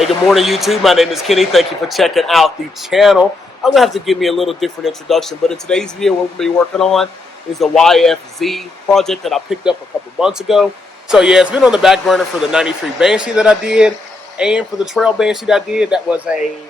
Hey, good morning, YouTube. My name is Kenny. Thank you for checking out the channel. I'm going to have to give me a little different introduction, but in today's video, what we're going to be working on is the YFZ project that I picked up a couple months ago. So, yeah, it's been on the back burner for the 93 Banshee that I did, and for the Trail Banshee that I did, that was a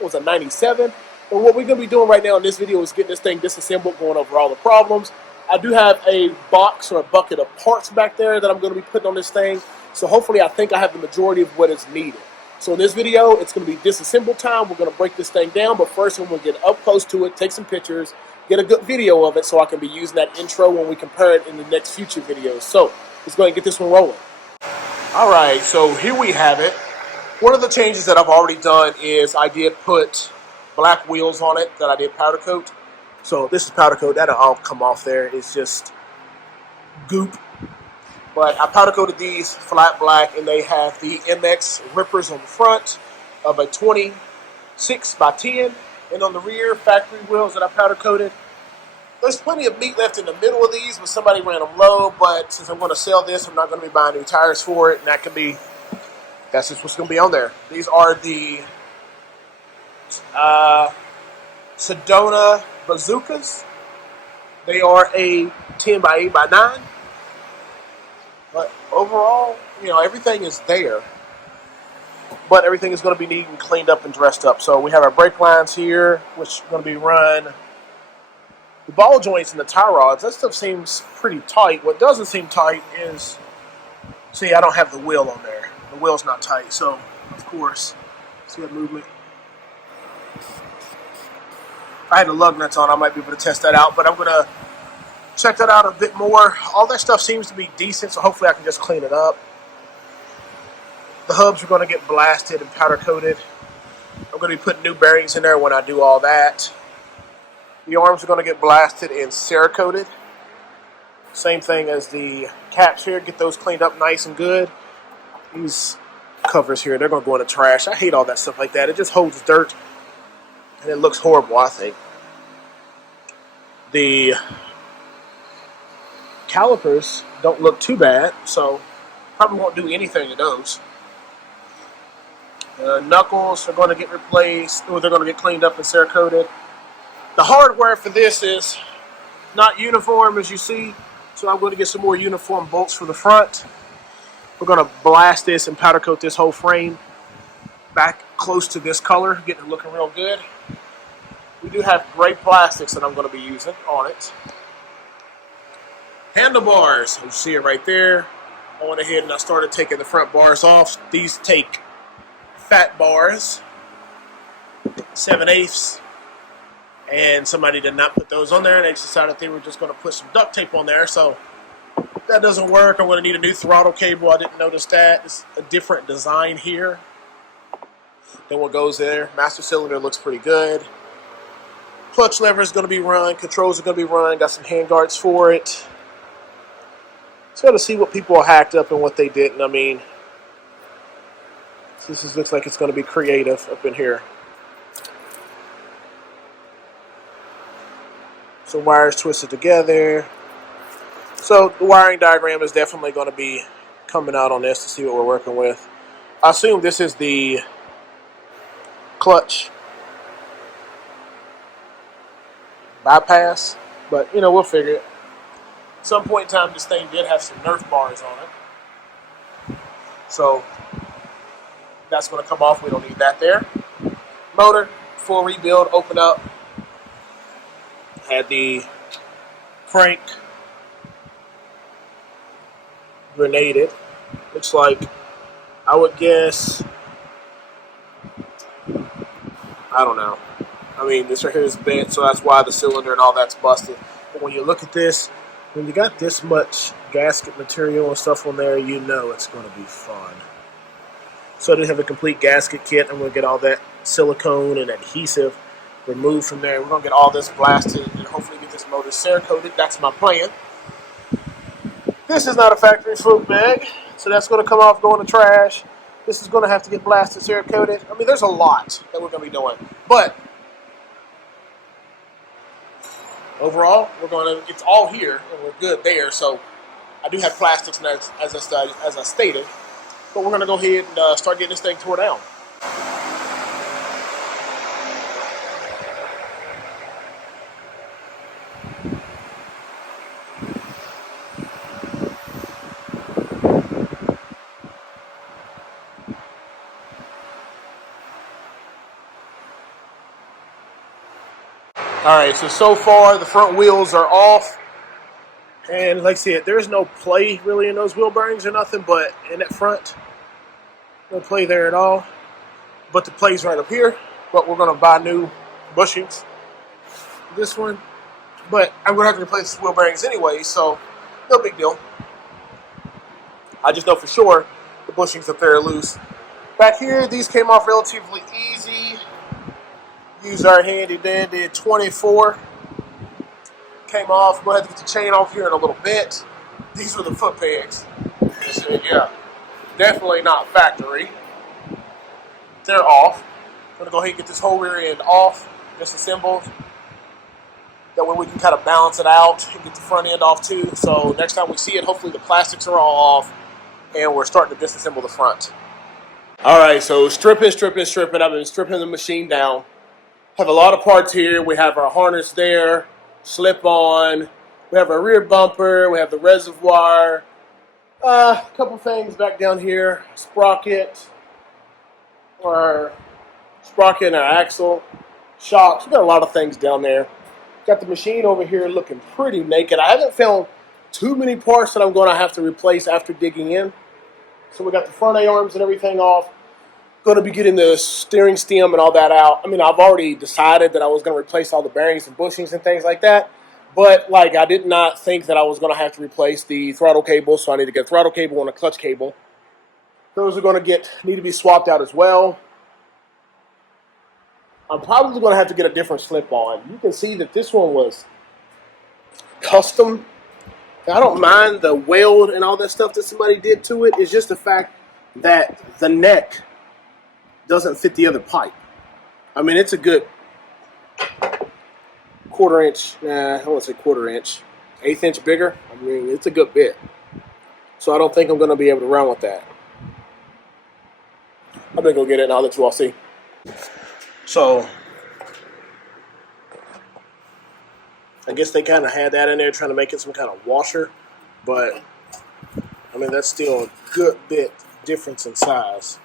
97. But what we're going to be doing right now in this video is getting this thing disassembled, going over all the problems. I do have a box or a bucket of parts back there that I'm going to be putting on this thing. So hopefully I think I have the majority of what is needed. So in this video, it's going to be disassemble time. We're going to break this thing down, but first I'm going to get up close to it, take some pictures, get a good video of it so I can be using that intro when we compare it in the next future videos. So let's go ahead and get this one rolling. All right, so here we have it. One of the changes that I've already done is I did put black wheels on it that I did powder coat. So this is powder coat. That'll all come off there. It's just goop. But I powder coated these flat black, and they have the MX rippers on the front of a 26 by 10. And on the rear, factory wheels that I powder coated. There's plenty of meat left in the middle of these, but somebody ran them low. But since I'm going to sell this, I'm not going to be buying new tires for it. And that's just what's going to be on there. These are the Sedona Bazookas. They are a 10 by 8 by 9. But overall, everything is there. But everything is going to be neat and cleaned up and dressed up. So we have our brake lines here, which are going to be run. The ball joints and the tie rods, that stuff seems pretty tight. What doesn't seem tight is, see, I don't have the wheel on there. The wheel's not tight. So, of course, see that movement? If I had the lug nuts on, I might be able to test that out. But I'm going to check that out a bit more. All that stuff seems to be decent, so hopefully I can just clean it up. The hubs are going to get blasted and powder coated. I'm going to be putting new bearings in there when I do all that. The arms are going to get blasted and Cerakoted. Same thing as the caps here. Get those cleaned up nice and good. These covers here, they're going to go in the trash. I hate all that stuff like that. It just holds dirt, and it looks horrible, I think. The calipers don't look too bad, so probably won't do anything to those. The knuckles are going to get replaced, or they're going to get cleaned up and Cerakoted. The hardware for this is not uniform, as you see, so I'm going to get some more uniform bolts for the front. We're going to blast this and powder coat this whole frame back close to this color, getting it looking real good. We do have gray plastics that I'm going to be using on it. Handlebars, you see it right there. I went ahead and I started taking the front bars off. These take fat bars, 7/8, and somebody did not put those on there. They decided they were just going to put some duct tape on there, so that doesn't work. I'm going to need a new throttle cable. I didn't notice that. It's a different design here than what goes there. Master cylinder looks pretty good. Clutch lever is going to be run. Controls are going to be run. Got some hand guards for it. Just got to see what people hacked up and what they didn't. I mean, this looks like it's going to be creative up in here. Some wires twisted together. So the wiring diagram is definitely going to be coming out on this to see what we're working with. I assume this is the clutch bypass, but we'll figure it. At some point in time, this thing did have some Nerf bars on it. So that's going to come off. We don't need that there. Motor, full rebuild, open up. Had the crank grenaded. Looks like, I would guess, I don't know. I mean, this right here is bent, so that's why the cylinder and all that's busted. But when you look at this, when you got this much gasket material and stuff on there, it's going to be fun. So I did have a complete gasket kit. I'm going to get all that silicone and adhesive removed from there. We're going to get all this blasted and hopefully get this motor Cerakoted. That's my plan. This is not a factory float bag, so that's going to come off, go in the trash. This is going to have to get blasted, Cerakoted. I mean, there's a lot that we're going to be doing. But overall, it's all here, and we're good there. So I do have plastics, as I stated. But we're going to go ahead and start getting this thing tore down. All right, so far the front wheels are off. And like I said, there's no play really in those wheel bearings or nothing, but in that front, no play there at all. But the play's right up here. But we're going to buy new bushings. This one. But I'm going to have to replace the wheel bearings anyway, so no big deal. I just know for sure the bushings up there are loose. Back here, these came off relatively easy. Use our handy dandy 24. Came off. We'll have to get the chain off here in a little bit. These were the foot pegs. Yeah, definitely not factory. They're off. I'm going to go ahead and get this whole rear end off, disassembled. That way we can kind of balance it out and get the front end off too. So next time we see it, hopefully the plastics are all off and we're starting to disassemble the front. All right, so stripping. I've been stripping the machine down. Have a lot of parts here. We have our harness there, slip on. We have our rear bumper. We have the reservoir. A couple things back down here. Sprocket and our axle. Shocks. We got a lot of things down there. Got the machine over here looking pretty naked. I haven't found too many parts that I'm going to have to replace after digging in. So we got the front A-arms and everything off. Going to be getting the steering stem and all that out. I mean, I've already decided that I was going to replace all the bearings and bushings and things like that. But, I did not think that I was going to have to replace the throttle cable, so I need to get a throttle cable and a clutch cable. Those are going to need to be swapped out as well. I'm probably going to have to get a different slip-on. You can see that this one was custom. I don't mind the weld and all that stuff that somebody did to it. It's just the fact that the neck doesn't fit the other pipe. I mean, it's a good quarter inch, I won't say quarter inch, 1/8 inch bigger. I mean, it's a good bit. So I don't think I'm going to be able to run with that. I'm going to go get it and I'll let you all see. So, I guess they kind of had that in there trying to make it some kind of washer. But, I mean, that's still a good bit difference in size.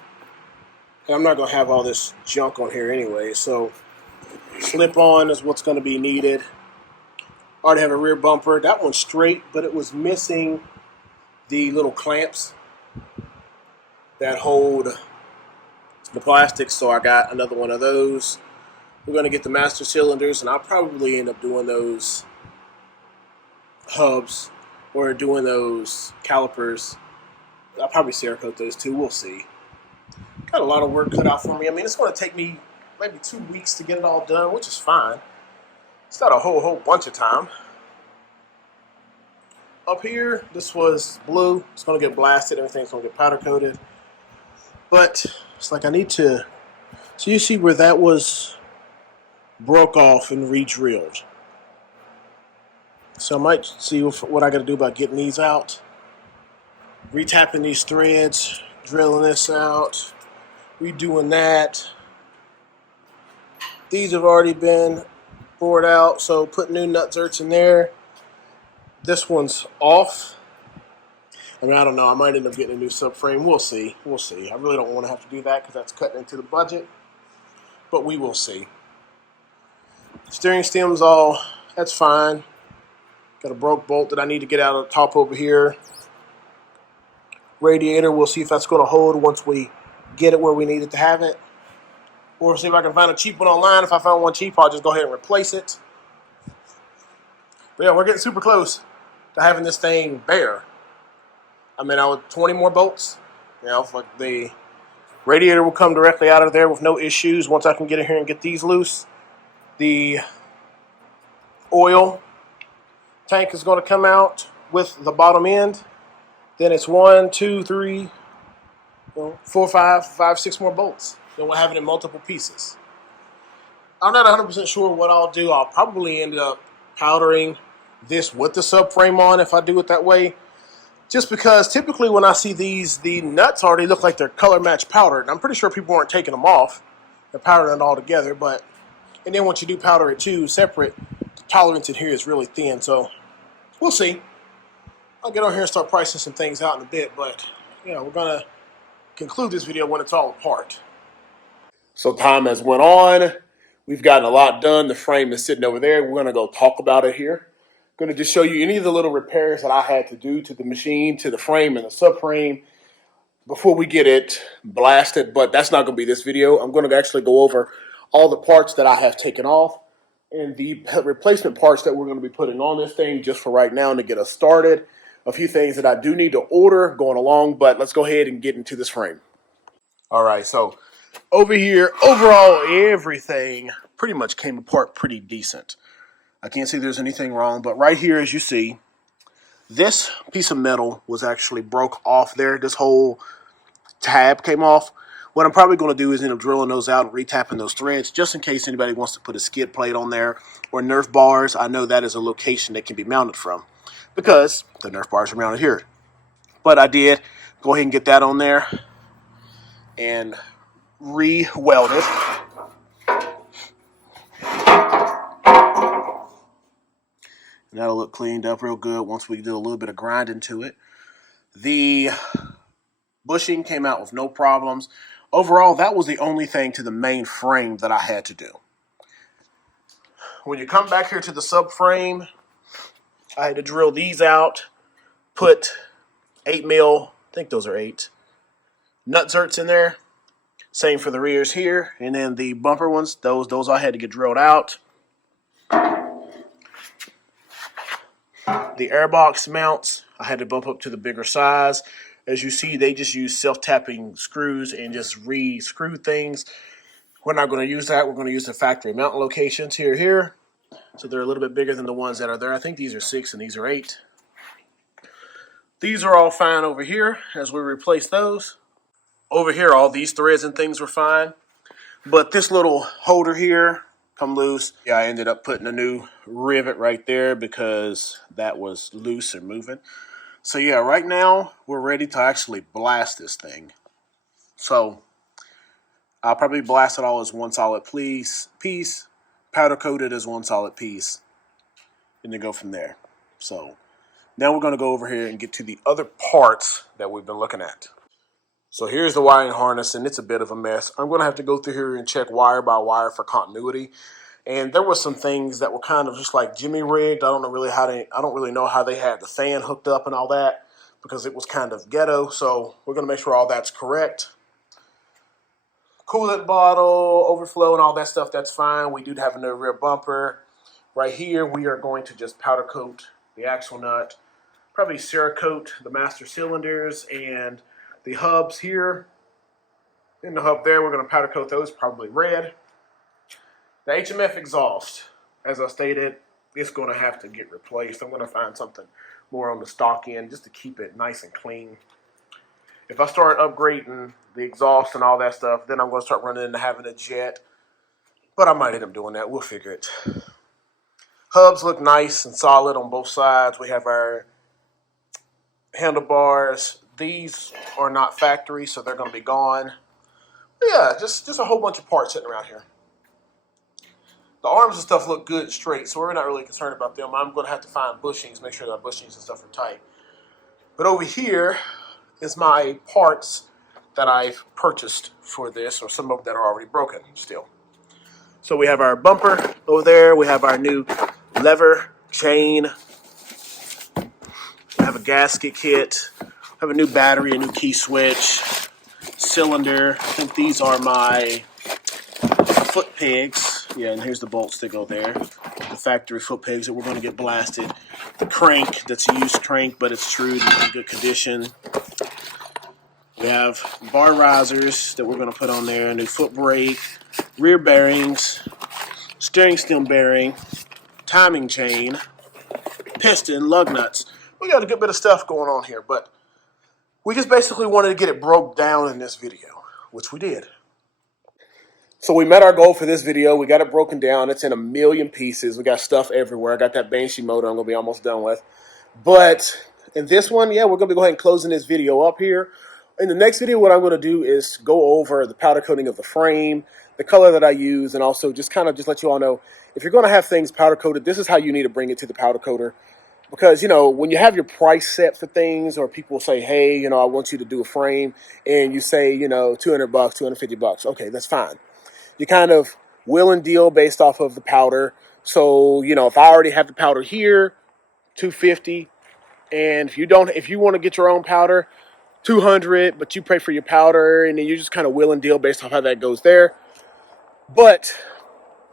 And I'm not going to have all this junk on here anyway. So, slip-on is what's going to be needed. Already have a rear bumper. That one's straight, but it was missing the little clamps that hold the plastic, so I got another one of those. We're going to get the master cylinders, and I'll probably end up doing those hubs or doing those calipers. I'll probably Cerakote those too. We'll see. Got a lot of work cut out for me. I mean, it's going to take me maybe 2 weeks to get it all done, which is fine. It's not a whole bunch of time. Up here, this was blue. It's going to get blasted. Everything's going to get powder coated. But it's I need to... So you see where that was broke off and re-drilled. So I might see what I got to do about getting these out. Retapping these threads. Drilling this out. Redoing that. These have already been bored out, so put new nut-zerts in there. This one's off. I mean, I don't know. I might end up getting a new subframe. We'll see. We'll see. I really don't want to have to do that because that's cutting into the budget. But we will see. Steering stem's all, that's fine. Got a broke bolt that I need to get out of the top over here. Radiator, we'll see if that's going to hold once we get it where we need it to have it. Or see if I can find a cheap one online. If I find one cheap, I'll just go ahead and replace it. But yeah, we're getting super close to having this thing bare. I mean, with 20 more bolts, the radiator will come directly out of there with no issues once I can get in here and get these loose. The oil tank is going to come out with the bottom end. Then it's 1, 2, 3, 4, 5, 6 more bolts. Then we'll have it in multiple pieces. I'm not 100% sure what I'll do. I'll probably end up powdering this with the subframe on if I do it that way. Just because typically when I see these, the nuts already look like they're color match powdered. And I'm pretty sure people weren't taking them off. They're powdering it all together. And then once you do powder it too, separate, the tolerance in here is really thin. So we'll see. I'll get on here and start pricing some things out in a bit. But, we're going to conclude this video when it's all apart. So time has went on. We've gotten a lot done. The frame is sitting over there. We're going to go talk about it here. I'm going to just show you any of the little repairs that I had to do to the machine, to the frame and the subframe before we get it blasted. But that's not going to be this video. I'm going to actually go over all the parts that I have taken off and the replacement parts that we're going to be putting on this thing just for right now to get us started. A few things that I do need to order going along, but let's go ahead and get into this frame. All right, so over here, overall, everything pretty much came apart pretty decent. I can't see there's anything wrong, but right here, as you see, this piece of metal was actually broke off there. This whole tab came off. What I'm probably going to do is end up drilling those out and retapping those threads just in case anybody wants to put a skid plate on there or Nerf bars. I know that is a location that can be mounted from because the Nerf bars are mounted here. But I did go ahead and get that on there and re-weld it. And that'll look cleaned up real good once we do a little bit of grinding to it. The bushing came out with no problems. Overall, that was the only thing to the main frame that I had to do. When you come back here to the subframe, I had to drill these out, put 8 mil, I think those are 8, nut zerts in there. Same for the rears here. And then the bumper ones, those I had to get drilled out. The airbox mounts, I had to bump up to the bigger size. As you see, they just use self-tapping screws and just re-screw things. We're not going to use that. We're going to use the factory mounting locations here. So they're a little bit bigger than the ones that are there. I think these are 6 and these are 8. These are all fine over here as we replace those. Over here, all these threads and things were fine. But this little holder here come loose. Yeah, I ended up putting a new rivet right there because that was loose and moving. So yeah, right now we're ready to actually blast this thing. So I'll probably blast it all as one solid piece, powder coat it as one solid piece, and then go from there. So now we're going to go over here and get to the other parts that we've been looking at. So here's the wiring harness, and it's a bit of a mess. I'm going to have to go through here and check wire by wire for continuity. And there were some things that were kind of just like jimmy rigged. I don't really know how they had the fan hooked up and all that because it was kind of ghetto. So we're going to make sure all that's correct. Coolant bottle, overflow, and all that stuff, that's fine. We do have a new rear bumper. Right here, we are going to just powder coat the axle nut, probably Cerakote the master cylinders and the hubs here. In the hub there, we're going to powder coat those, probably red. The HMF exhaust, as I stated, it's going to have to get replaced. I'm going to find something more on the stock end just to keep it nice and clean. If I start upgrading the exhaust and all that stuff, then I'm going to start running into having a jet. But I might end up doing that. We'll figure it. Hubs look nice and solid on both sides. We have our handlebars. These are not factory, so they're going to be gone. But yeah, just a whole bunch of parts sitting around here. The arms and stuff look good and straight, so we're not really concerned about them. I'm going to have to find bushings, make sure that bushings and stuff are tight. But over here is my parts that I've purchased for this, or some of them that are already broken still. So we have our bumper over there. We have our new lever, chain. We have a gasket kit. We have a new battery, a new key switch, cylinder. I think these are my foot pegs. Yeah, and here's the bolts that go there. The factory foot pegs that we're going to get blasted. The crank, that's a used crank, but it's true, it's in good condition. We have bar risers that we're going to put on there, a new foot brake, rear bearings, steering stem bearing, timing chain, piston, lug nuts. We got a good bit of stuff going on here, but we just basically wanted to get it broke down in this video, which we did. So we met our goal for this video. We got it broken down. It's in a million pieces. We got stuff everywhere. I got that Banshee motor I'm going to be almost done with. But And this one, yeah, we're going to go ahead and closing this video up here. In the next video, what I'm going to do is go over the powder coating of the frame, the color that I use, and also just kind of just let you all know, if you're going to have things powder coated, this is how you need to bring it to the powder coater. Because, you know, when you have your price set for things, or people say, hey, you know, I want you to do a frame, and you say, you know, $200, $250. Okay, that's fine. You kind of will and deal based off of the powder. So, you know, if I already have the powder here, $250. And if you want to get your own powder, $200, but you pay for your powder, and then you just kind of will and deal based off how that goes there. But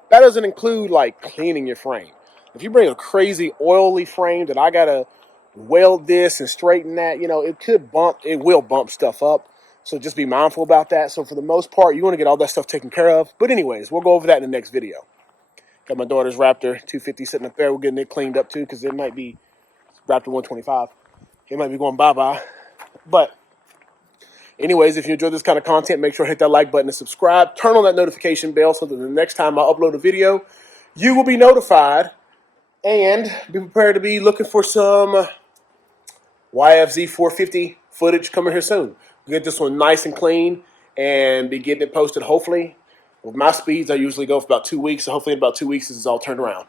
that doesn't include like cleaning your frame. If you bring a crazy oily frame that I gotta weld this and straighten that, you know, it will bump stuff up. So just be mindful about that. So for the most part, you want to get all that stuff taken care of. But anyways, we'll go over that in the next video. Got my daughter's Raptor 250 sitting up there. We're getting it cleaned up too, because it might be Raptor 125. It might be going bye-bye. But anyways, if you enjoy this kind of content, make sure to hit that like button and subscribe. Turn on that notification bell so that the next time I upload a video, you will be notified. And be prepared to be looking for some YFZ450 footage coming here soon. We'll get this one nice and clean and be getting it posted hopefully. With my speeds, I usually go for about 2 weeks. So hopefully in about 2 weeks, this is all turned around.